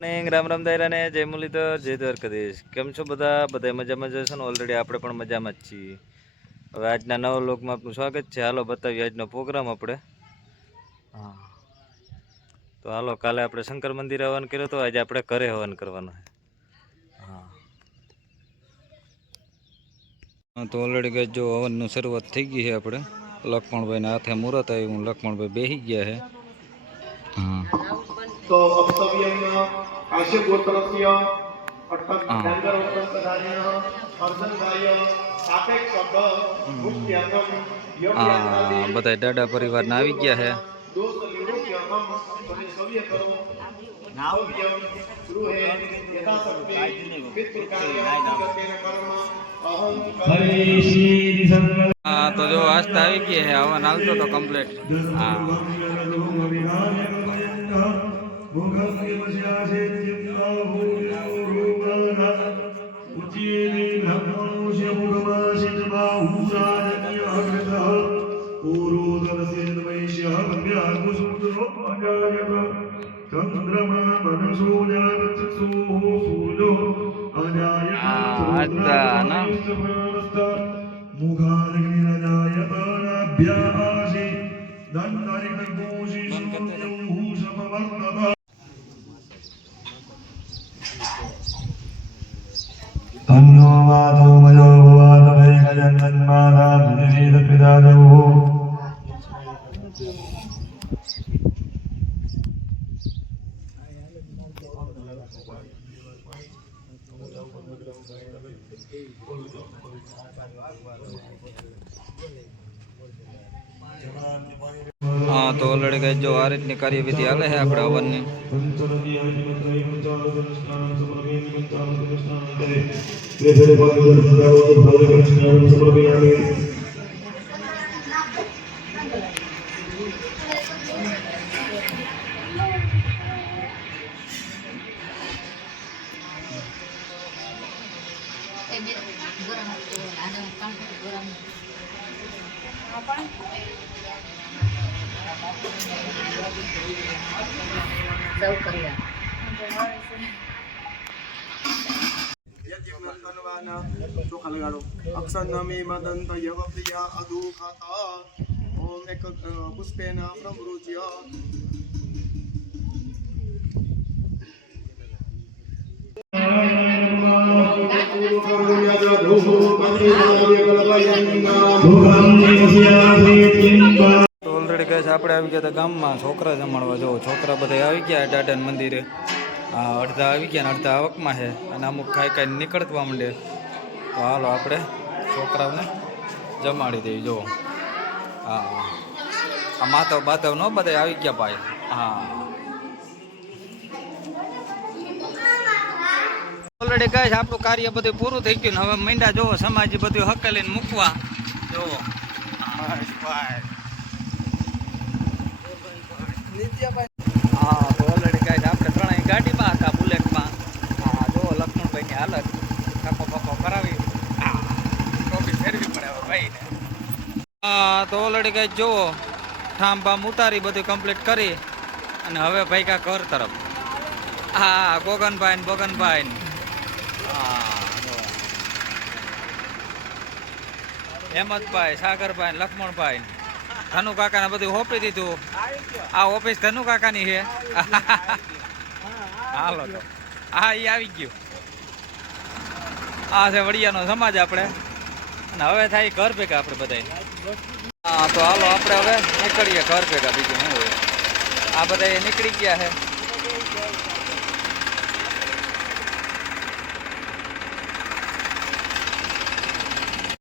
રામ રામ દાયરા ને જય મુરલીધર જય દ્વારકાધીશ. કેમ છો બધા મજામાં જશો ને? ઓલરેડી આપણે પણ મજામાં જ છીએ. હવે આજના નવા લોકમાં આપનું સ્વાગત છે. હાલો બતાવીએ આજનો પ્રોગ્રામ આપણે. હા, તો હાલો, કાલે આપણે શંકર મંદિર હવન કર્યો તો, આજે આપણે ઘરે હવન કરવાનો છે. હા, તો ઓલરેડી ગઈ જો હવનનું શરૂઆત થઈ ગઈ છે. આપણે લક્ષ્મણભાઈના હાથે મુહૂર્ત આવ્યું, લક્ષ્મણભાઈ બેસી ગયા છે. હા, तो अपसव्यम काश्यप गोत्रस्य अट्टम डंगर उत्पन्नधारेण अर्धनभाय सापेक्ष शब्द मुक्त्यर्थम योग्यात्रादि બધા દાદા પરિવારના આવી ગયા છે. दोष निवृत्त्यर्थम सव्य करो नाव्यम गृहे यथाशक्ति पितृकार्यं कर्म अहं હા, તો જો આસ્થા આવી ગઈ છે. હવન હાલતો તો કમ્પ્લીટ. હા, धन्यवादो मयो भवादभैकजन्मन्मादा विनिषेधपिदादौ હા, તો ઓલરેડી ગઈ જો આ રીતની કાર્યવિધિ હાલે છે આપણે હવનની. ચોખા લગાડો અક્ષર નમી મદંત યવ પ્રિયા અદુખાતા ઓમ એક પુષ્પેન પ્રમૃજ્ય તો ઓલરેડી કહે છે આપણે આવી ગયા હતા ગામમાં છોકરા જમાડવા. જો છોકરા બધા આવી ગયા દાદાના મંદિરે. હા, અડધા આવી ગયા ને અડધા આવકમાં છે, અને અમુક ખાઈ ખાઈને નીકળવા માંડે. તો હાલો આપણે છોકરાઓને જમાડી દઈએ. જો હા, આ માધવ બાધવ ન બધા આવી ગયા ભાઈ. હા, ઓલરેડી કહે છે આપણું કાર્ય બધું પૂરું થઈ ગયું ને હવે મીંડા જોવો સમાજ બધું હકેલીને મૂકવા. જોવો હા, તો ઓલરેડી કહે છે આપણે ત્રણેય ગાડીમાં હતા, બુલેટમાં. હા, જો લક્ષ્મણભાઈની હાલત કાપો પાપો કરાવી ટોપી ફેરવી પડે હવે ભાઈને. હા, તો ઓલરેડી કહે જુઓ ઠામ બામ ઉતારી બધું કમ્પ્લીટ કરી અને હવે ભાઈ ઘર તરફ. હા, ગોગનભાઈ બોગનભાઈ. હા, હેમંતભાઈ, સાગરભાઈ, લક્ષ્મણભાઈ, ધનુ કાકાને બધું હોપી દીધું. આ ઓફિસ ધનુ કાકાની છે. હાલો તો હા, એ આવી ગયું. આ છે વડિયાનો સમાજ આપણે, અને હવે થાય ઘર ભેગા આપણે બધા. હા, તો હાલો આપણે હવે નીકળીએ ઘર ભેગા. બીજું શું હોય, આ બધા નીકળી ગયા છે.